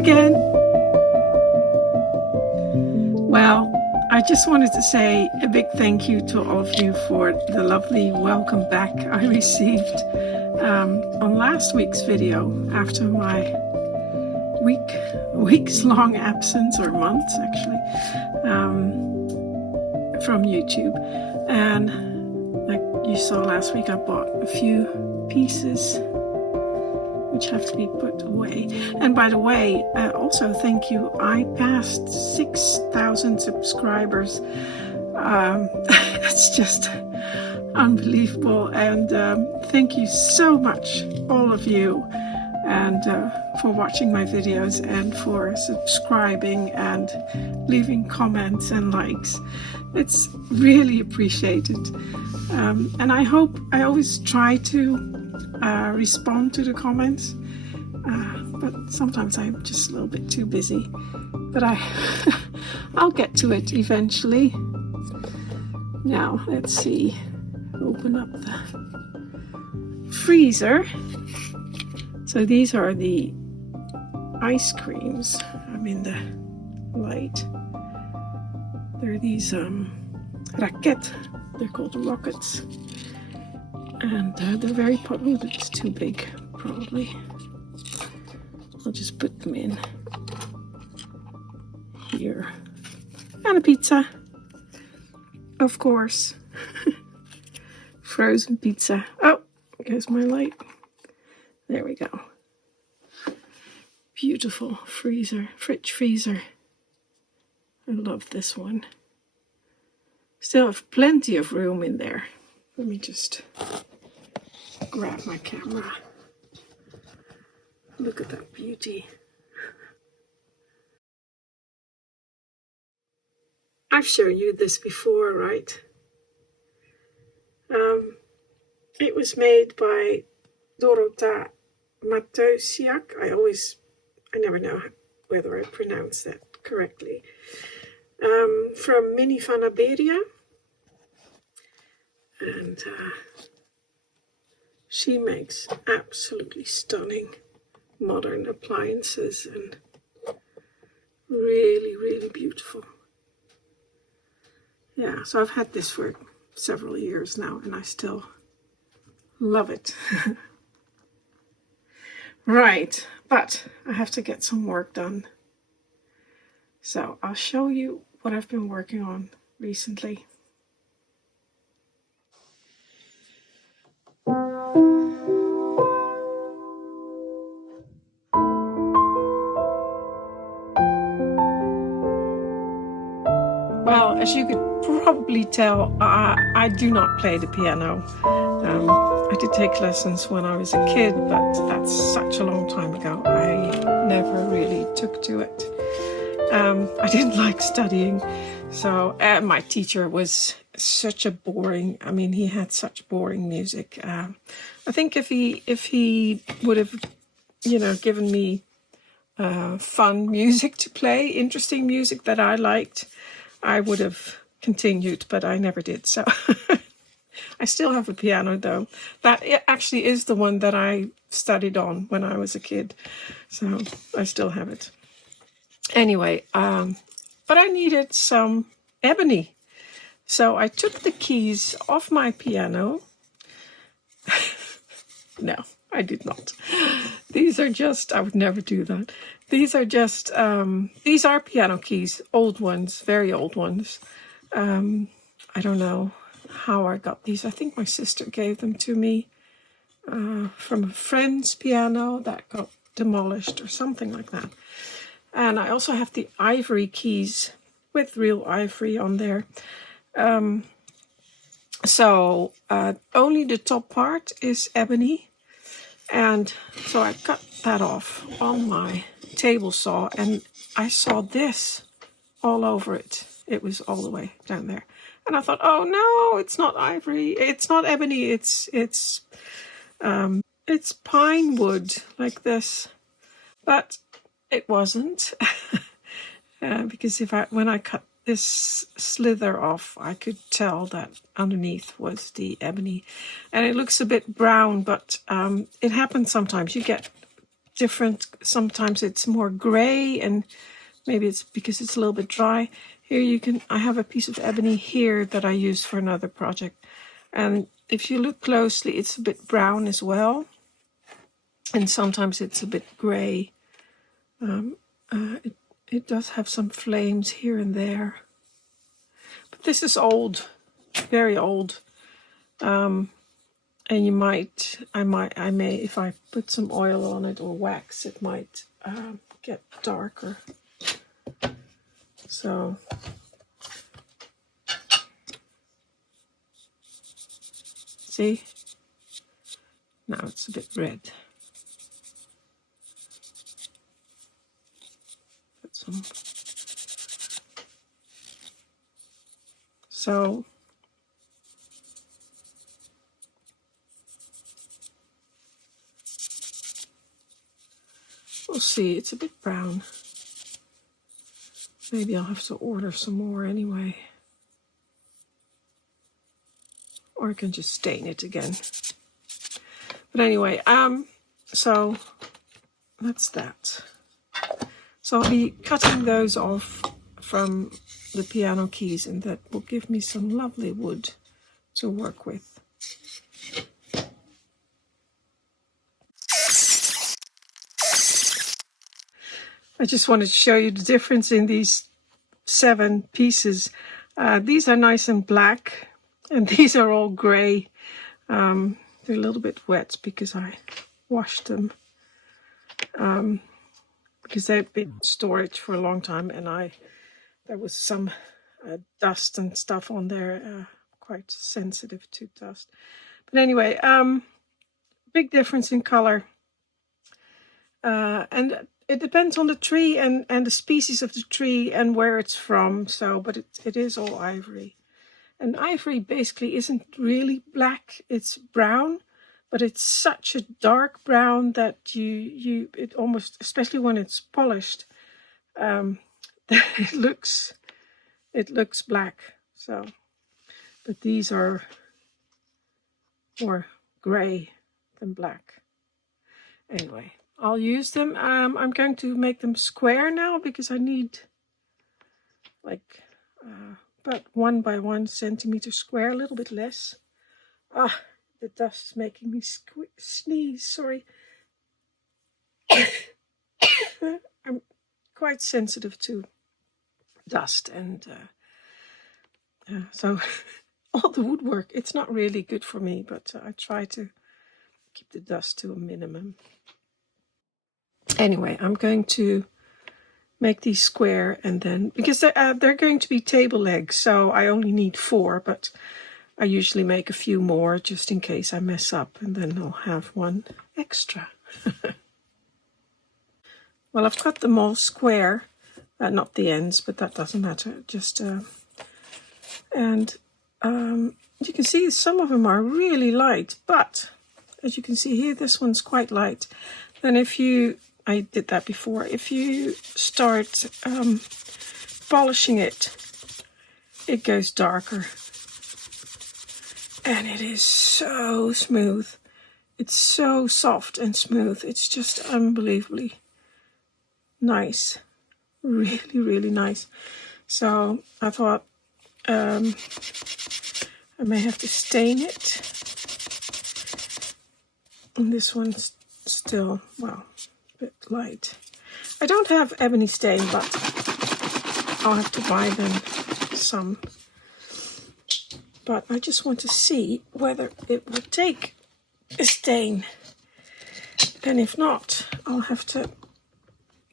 again. Well, I just wanted to say a big thank you to all of you for the lovely welcome back I received on last week's video after my weeks long absence, or months actually, from YouTube. And like you saw last week, I bought a few pieces which have to be put away. And by the way, also thank you, I passed 6,000 subscribers. That's just unbelievable. And thank you so much, all of you, and for watching my videos and for subscribing and leaving comments and likes. It's really appreciated. And I always try to respond to the comments, but sometimes I'm just a little bit too busy, but I'll get to it eventually. Now let's see, open up the freezer. So these are the ice creams. I'm in the light. They're these raket, they're called rockets. And they're very popular. It's too big, probably. I'll just put them in here. And a pizza, of course. Frozen pizza. Oh, there's my light. There we go. Beautiful fridge freezer. I love this one. Still have plenty of room in there. Let me just grab my camera. Look at that beauty. I've shown you this before, right? It was made by Dorota Matosiak. I never know whether I pronounce that correctly. From Miniaturist. And she makes absolutely stunning modern appliances and really, really beautiful. Yeah, so I've had this for several years now and I still love it. Right, but I have to get some work done. So I'll show you what I've been working on recently. Well, as you could probably tell, I do not play the piano. I did take lessons when I was a kid, but that's such a long time ago. I never really took to it. I didn't like studying, so my teacher was such a boring, he had such boring music. I think if he would have, given me fun music to play, interesting music that I liked, I would have continued, but I never did. So I still have a piano though. That actually is the one that I studied on when I was a kid. So I still have it. Anyway, but I needed some ebony. So I took the keys off my piano. No, I did not. These are just, I would never do that. These are just, these are piano keys, old ones, very old ones. I don't know how I got these. I think my sister gave them to me from a friend's piano that got demolished or something like that. And I also have the ivory keys with real ivory on there. So only the top part is ebony. And so I cut that off on my table saw and I saw this all over it. It was all the way down there. And I thought, oh no, it's not ivory. It's not ebony. It's pine wood like this. But it wasn't. Because when I cut this slither off, I could tell that underneath was the ebony. And it looks a bit brown, but it happens sometimes. You get different. Sometimes it's more gray, and maybe it's because it's a little bit dry. Here you can, I have a piece of ebony here that I used for another project. And if you look closely, it's a bit brown as well. And sometimes it's a bit gray. It does have some flames here and there. But this is old, very old. And you might, I may, if I put some oil on it or wax, it might get darker. So, see? Now it's a bit red. Put some. So, we'll see, it's a bit brown. Maybe I'll have to order some more anyway. Or I can just stain it again. But anyway, so that's that. So I'll be cutting those off from the piano keys, and that will give me some lovely wood to work with. I just wanted to show you the difference in these 7 pieces. These are nice and black, and these are all gray. They're a little bit wet because I washed them. Because they've been in storage for a long time, and there was some dust and stuff on there, quite sensitive to dust. But anyway, big difference in color. And it depends on the tree and the species of the tree and where it's from. So, but it is all ivory. And ivory basically isn't really black, it's brown, but it's such a dark brown that it almost, especially when it's polished, it looks black. So, but these are more gray than black. Anyway, I'll use them. I'm going to make them square now because I need like about 1 by 1 centimeter square, a little bit less. The dust is making me sneeze, sorry. I'm quite sensitive to dust, and so all the woodwork, it's not really good for me, but I try to keep the dust to a minimum. Anyway, I'm going to make these square, and then, because they're going to be table legs, so I only need 4, but I usually make a few more just in case I mess up, and then I'll have 1 extra. Well, I've cut them all square, not the ends, but that doesn't matter. Just and you can see some of them are really light, but as you can see here, this one's quite light. Then I did that before. If you start polishing it, it goes darker. And it is so smooth. It's so soft and smooth. It's just unbelievably nice. Really, really nice. So I thought I may have to stain it. And this one's still, well, a bit light. I don't have ebony stain, but I'll have to buy them some. But I just want to see whether it will take a stain. And if not, I'll have to,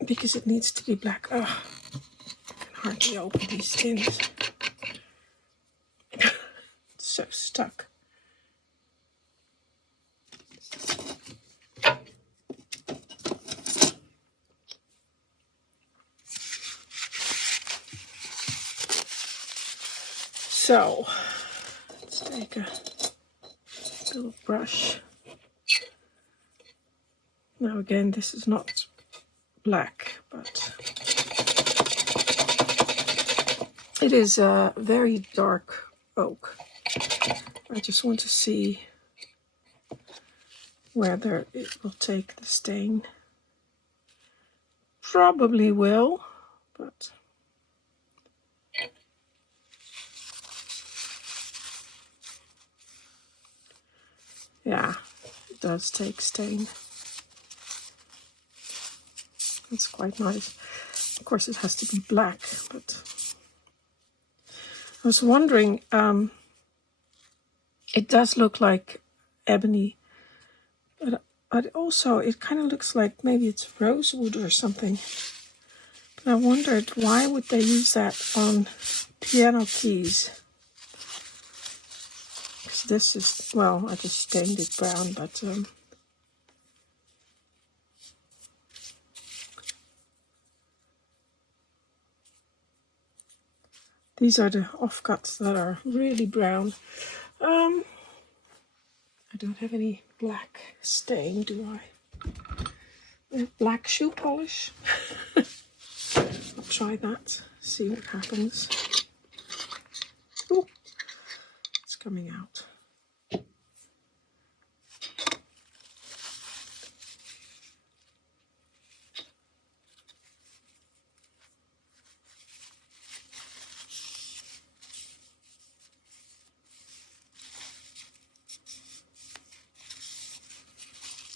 because it needs to be black. Oh, I can hardly open these tins. It's so stuck. So, let's take a little brush. Now again, this is not black, but it is a very dark oak. I just want to see whether it will take the stain. probably will, but yeah, it does take stain. It's quite nice. Of course, it has to be black, but I was wondering, it does look like ebony, but also it kind of looks like maybe it's rosewood or something. But I wondered, why would they use that on piano keys? Because this is, well, I just stained it brown, but these are the offcuts that are really brown. I don't have any black stain, do I? Black shoe polish. I'll try that, see what happens. Oh, it's coming out.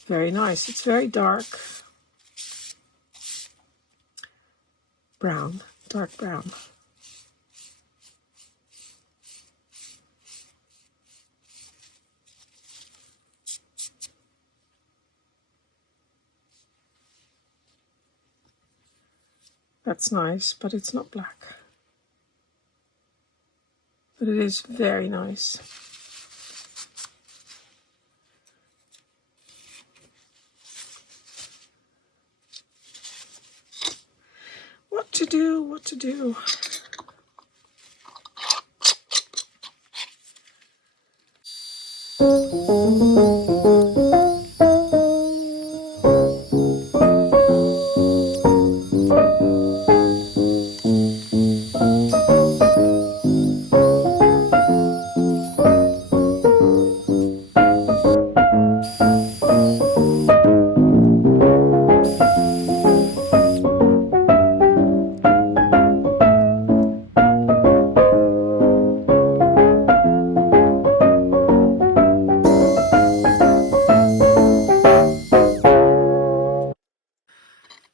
Very nice. It's very dark brown, dark brown. That's nice, but it's not black. But it is very nice. What to do, what to do.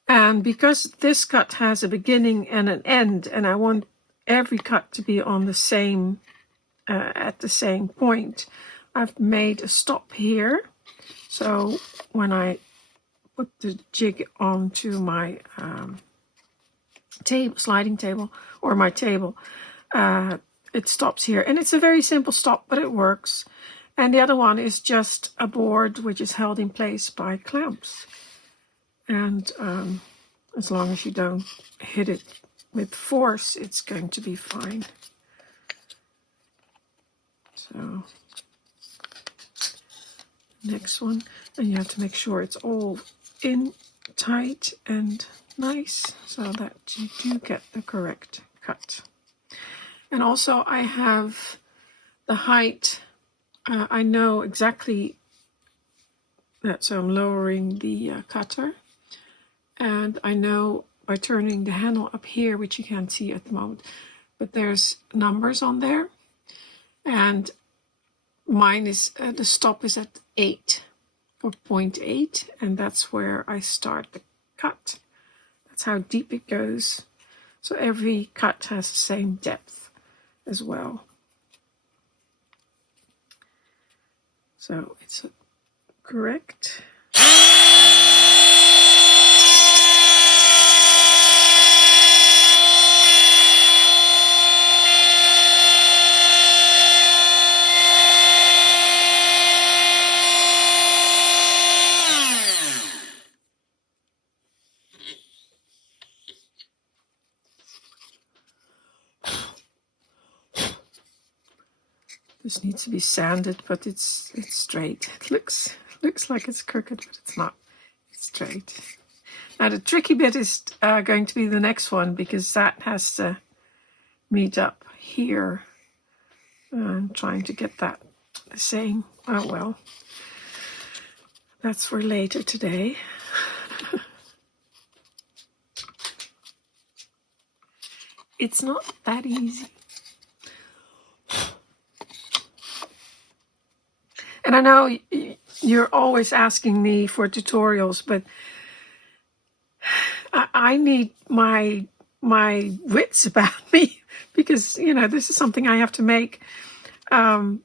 And because this cut has a beginning and an end, and I want every cut to be on the same, at the same point, I've made a stop here. So when I put the jig onto my sliding table, or my table, it stops here. And it's a very simple stop, but it works. And the other one is just a board which is held in place by clamps. And as long as you don't hit it with force, it's going to be fine. So, next one. And you have to make sure it's all in tight and nice so that you do get the correct cut. And also I have the height. I know exactly that, so I'm lowering the cutter. And I know by turning the handle up here, which you can't see at the moment, but there's numbers on there. And mine is, the stop is at 8 or 0.8, and that's where I start the cut. That's how deep it goes. So every cut has the same depth as well. So it's correct. This needs to be sanded, but it's straight. It looks like it's crooked, but it's not. It's straight. Now the tricky bit is going to be the next one, because that has to meet up here. I'm trying to get that the same. Oh well, that's for later today. it's not that easy. And I know you're always asking me for tutorials, but I need my wits about me, because this is something I have to make. So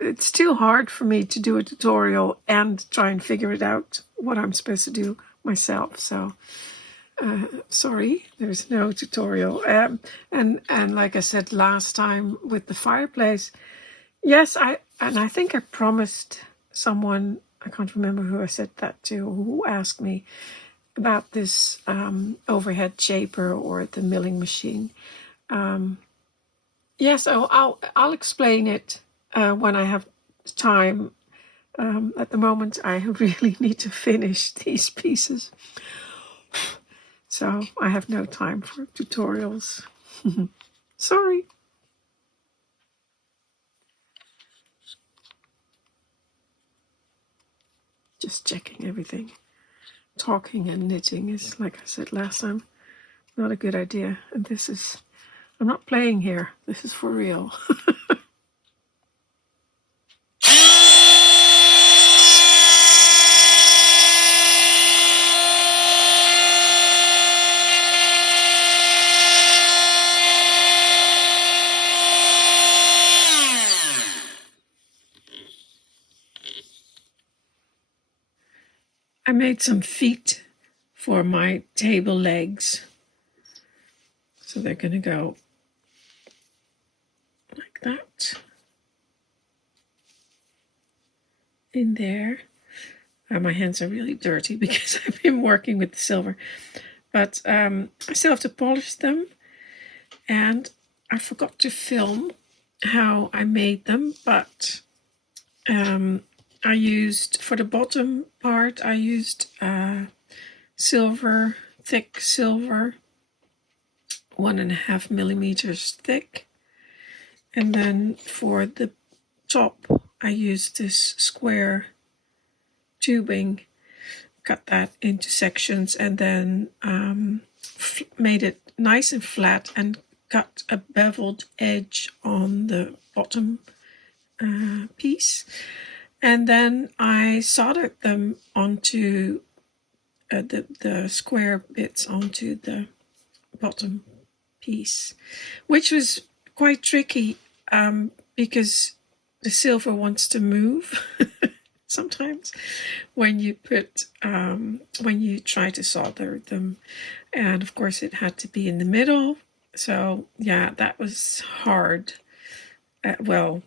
it's too hard for me to do a tutorial and try and figure it out what I'm supposed to do myself. So sorry, there's no tutorial. And like I said last time with the fireplace, yes, I think I promised someone, I can't remember who I said that to, who asked me about this overhead shaper or the milling machine. Yes, I'll explain it when I have time. At the moment, I really need to finish these pieces, so I have no time for tutorials. Sorry. Just checking everything. Talking and knitting is, like I said last time, not a good idea. And this is, I'm not playing here. This is for real. I made some feet for my table legs. So they're going to go like that in there. My hands are really dirty because I've been working with the silver. But I still have to polish them. And I forgot to film how I made them. But I used, for the bottom part, I used silver, thick silver, 1.5 millimeters thick. And then for the top, I used this square tubing, cut that into sections, and then made it nice and flat and cut a beveled edge on the bottom piece. And then I soldered them onto the square bits onto the bottom piece, which was quite tricky because the silver wants to move sometimes when you put when you try to solder them, and of course it had to be in the middle. So yeah, that was hard. Well,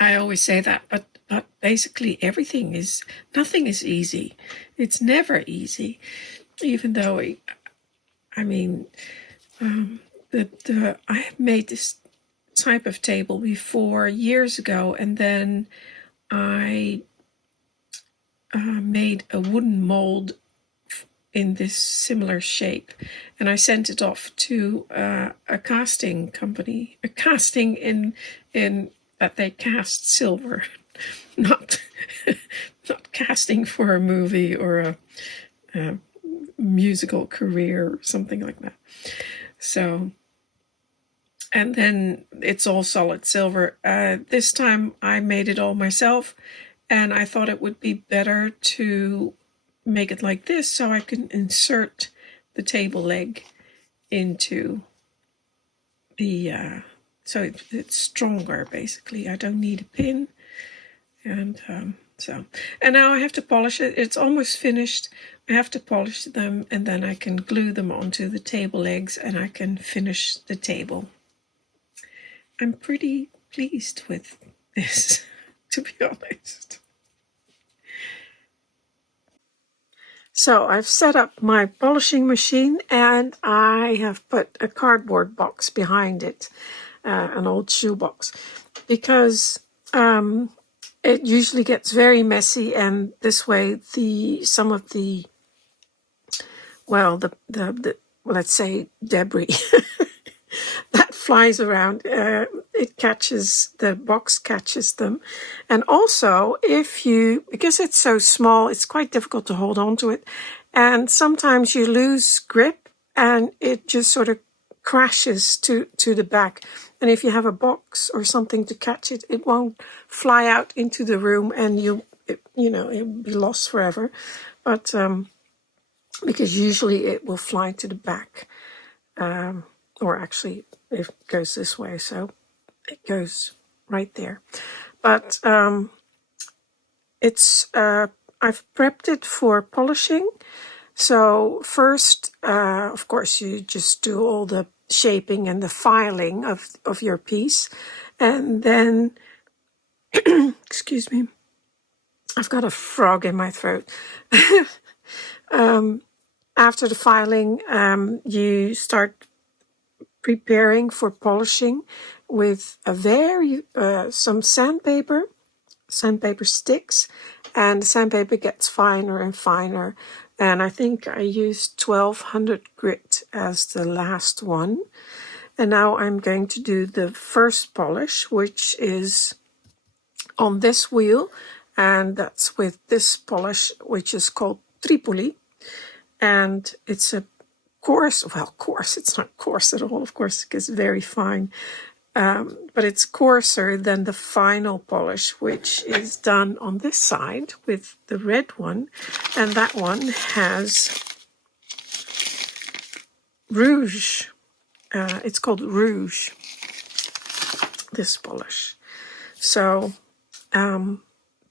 I always say that, but basically nothing is easy. It's never easy, even though I have made this type of table before years ago, and then I made a wooden mold in this similar shape, and I sent it off to a casting company, a casting in that they cast silver, not casting for a movie or a musical career or something like that. So, and then it's all solid silver. This time I made it all myself, and I thought it would be better to make it like this so I can insert the table leg into the so it's stronger. Basically, I don't need a pin, and and now I have to polish it. It's almost finished. I have to polish them, and then I can glue them onto the table legs, and I can finish the table. I'm pretty pleased with this, to be honest. So I've set up my polishing machine, and I have put a cardboard box behind it, an old shoebox, because it usually gets very messy, and this way some of the let's say debris that flies around, the box catches them. And also, because it's so small, it's quite difficult to hold on to it. and sometimes you lose grip and it just sort of crashes to the back. And if you have a box or something to catch it, it won't fly out into the room, and it'll be lost forever. But because usually it will fly to the back, or actually it goes this way, so it goes right there. But I've prepped it for polishing. So first, of course, you just do all the shaping and the filing of your piece. And then, excuse me, I've got a frog in my throat. After the filing, you start preparing for polishing with some sandpaper sticks, and the sandpaper gets finer and finer. And I think I used 1200 grit as the last one. And now I'm going to do the first polish, which is on this wheel, and that's with this polish, which is called Tripoli. And it's a coarse, it's not coarse at all, of course, because it's very fine. But it's coarser than the final polish, which is done on this side with the red one. And that one has rouge. It's called rouge, this polish. So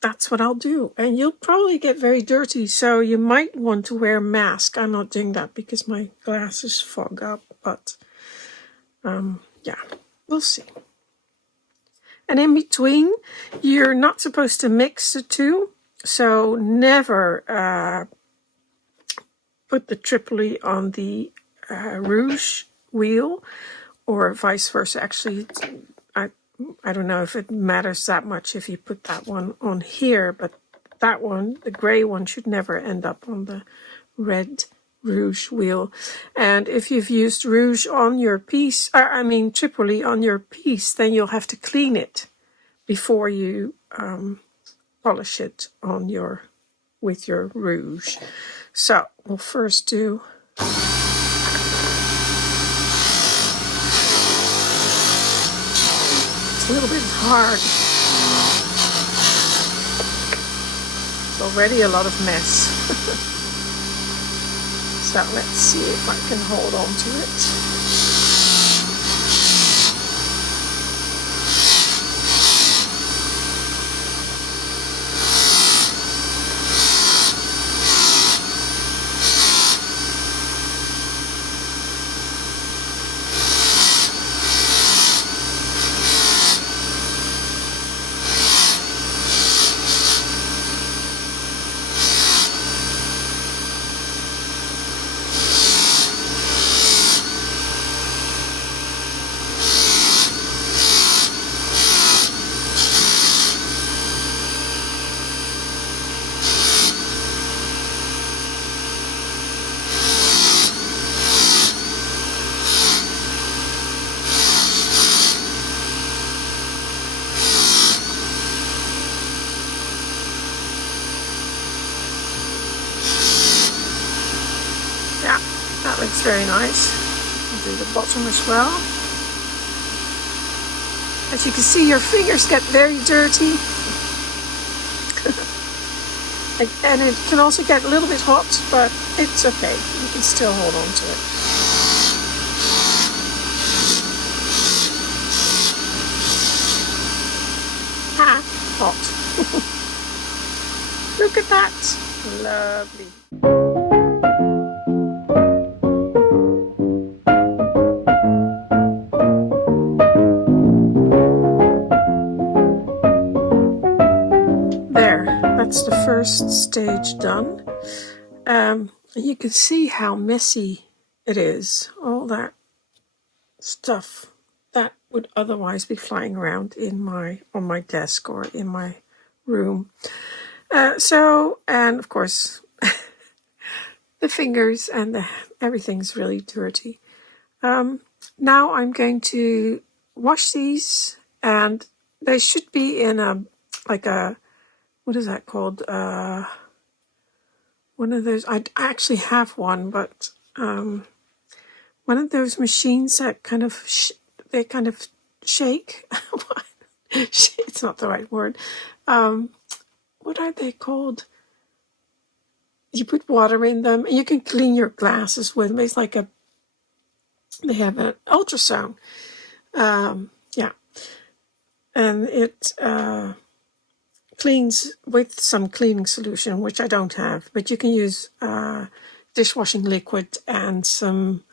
that's what I'll do. And you'll probably get very dirty, so you might want to wear a mask. I'm not doing that because my glasses fog up, but yeah, we'll see. And in between, you're not supposed to mix the two, so never put the Tripoli on the rouge wheel, or vice versa. Actually, I don't know if it matters that much if you put that one on here, but that one, the gray one, should never end up on the red rouge wheel. And if you've used rouge on your piece, Tripoli on your piece, then you'll have to clean it before you polish it on with your rouge. So we'll first do a little bit hard. It's already a lot of mess. So let's see if I can hold on to it. Looks very nice. I'll do the bottom as well. As you can see, your fingers get very dirty. And it can also get a little bit hot, but it's okay. You can still hold on to it. Hot. Look at that. Lovely. That's the first stage done. You can see how messy it is. All that stuff that would otherwise be flying around on my desk or in my room. And of course, the fingers and everything's really dirty. Now I'm going to wash these, and they should be in what is that called? one of those. I actually have one, but one of those machines that kind of they kind of shake. It's not the right word. What are they called? You put water in them, and you can clean your glasses with them. It's like they have an ultrasound. Yeah, and it cleans with some cleaning solution, which I don't have. But you can use dishwashing liquid and some.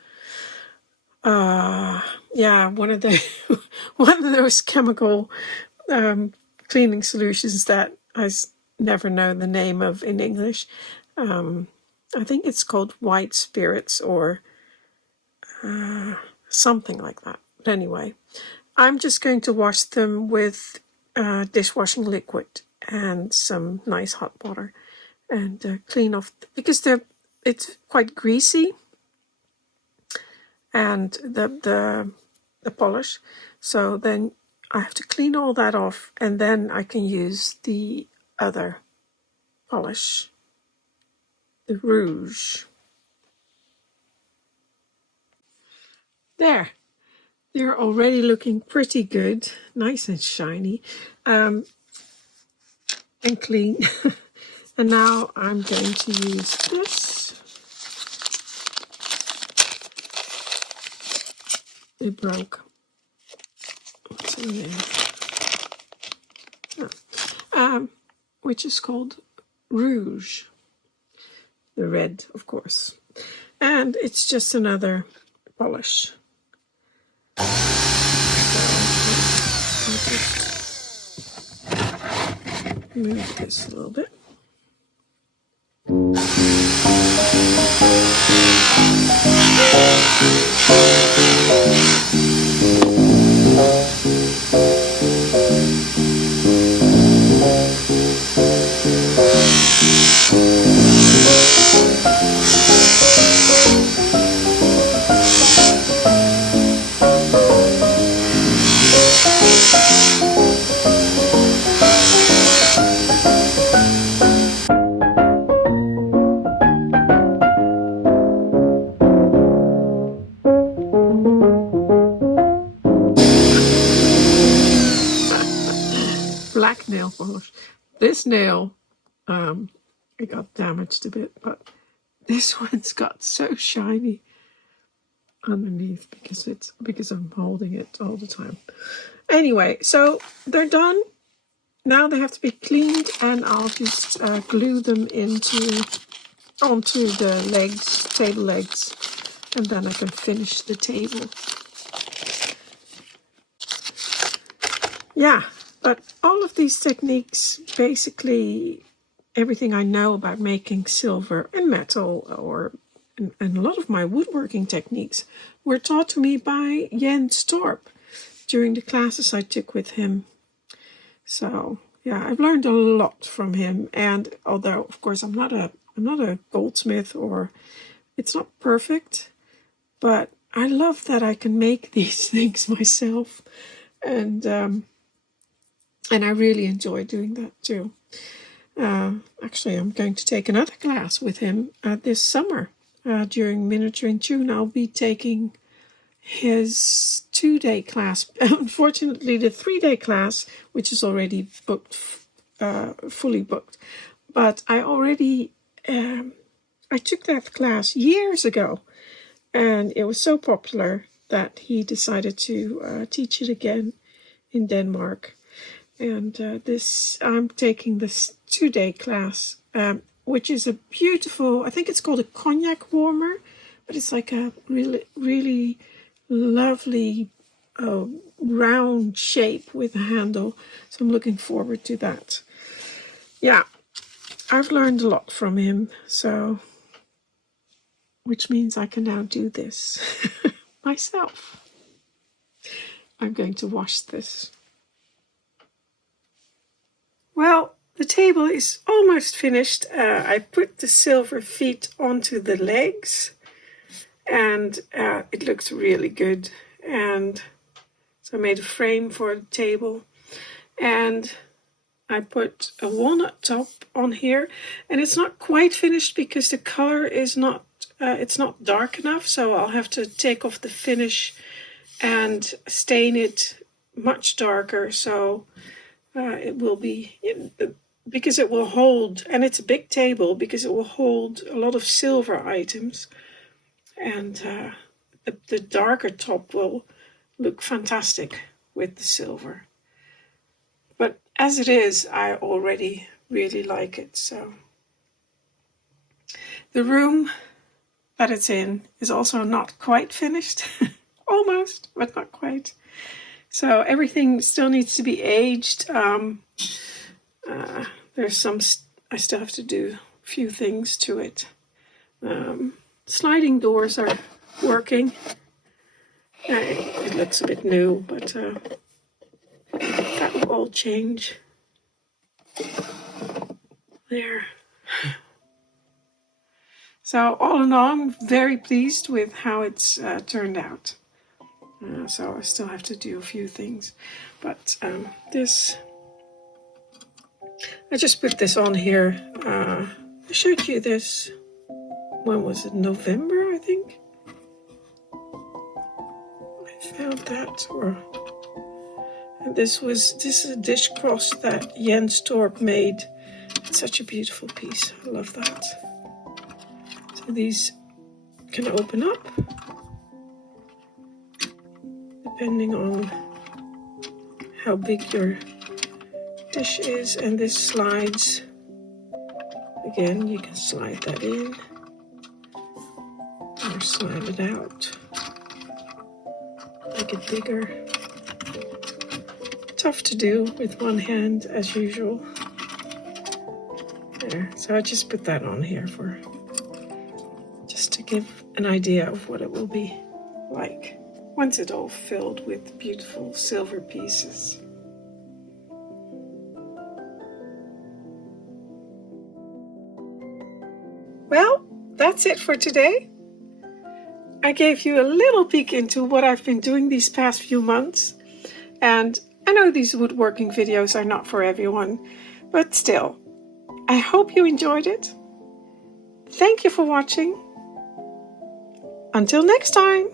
One of the one of those chemical cleaning solutions that I never know the name of in English. I think it's called white spirits or something like that. But anyway, I'm just going to wash them with dishwashing liquid and some nice hot water and clean off because it's quite greasy. And the polish, so then I have to clean all that off, and then I can use the other polish, the rouge. There, they're already looking pretty good, nice and shiny, and clean. And now I'm going to use this. It broke. What's in there? Which is called rouge. The red, of course. And it's just another polish. So I'll just move this a little bit. Black nail polish. This nail, it got damaged a bit, but this one's got so shiny underneath because I'm holding it all the time. Anyway, so they're done. Now they have to be cleaned, and I'll just glue them onto the legs, table legs, and then I can finish the table. Yeah, but all of these techniques, basically everything I know about making silver and metal and a lot of my woodworking techniques were taught to me by Jens Torp during the classes I took with him. So yeah, I've learned a lot from him, and although of course I'm not a goldsmith, or it's not perfect, but I love that I can make these things myself, and I really enjoy doing that too. Actually, I'm going to take another class with him this summer. During Miniaturist Journal, I'll be taking his 2-day class. Unfortunately, the 3-day class, which is already booked, fully booked. But I already, I took that class years ago, and it was so popular that he decided to teach it again in Denmark. And I'm taking this 2-day class, which is a beautiful, I think it's called a cognac warmer, but it's like a really, really lovely round shape with a handle. So I'm looking forward to that. Yeah, I've learned a lot from him, so which means I can now do this myself. I'm going to wash this. Well, the table is almost finished. I put the silver feet onto the legs, and it looks really good. And so I made a frame for the table, and I put a walnut top on here, and it's not quite finished because the color is not, it's not dark enough, so I'll have to take off the finish and stain it much darker, so it will be, because it will hold, and it's a big table, because it will hold a lot of silver items, and the darker top will look fantastic with the silver. But as it is, I already really like it. So the room that it's in is also not quite finished. Almost, but not quite. So everything still needs to be aged. There's some, I still have to do a few things to it. Sliding doors are working. It looks a bit new, but that will all change. There. So all in all, I'm very pleased with how it's turned out. So I still have to do a few things, but this, I just put this on here. I showed you this, when was it, November, I think? I found that, or this is a dish cross that Jens Torp made. It's such a beautiful piece. I love that. So these can open up depending on how big your dish is, and this slides. Again, you can slide that in or slide it out, make it bigger. Tough to do with one hand as usual. There, so I just put that on here for just to give an idea of what it will be like once it's all filled with beautiful silver pieces. Well, that's it for today. I gave you a little peek into what I've been doing these past few months, and I know these woodworking videos are not for everyone, but still, I hope you enjoyed it. Thank you for watching. Until next time.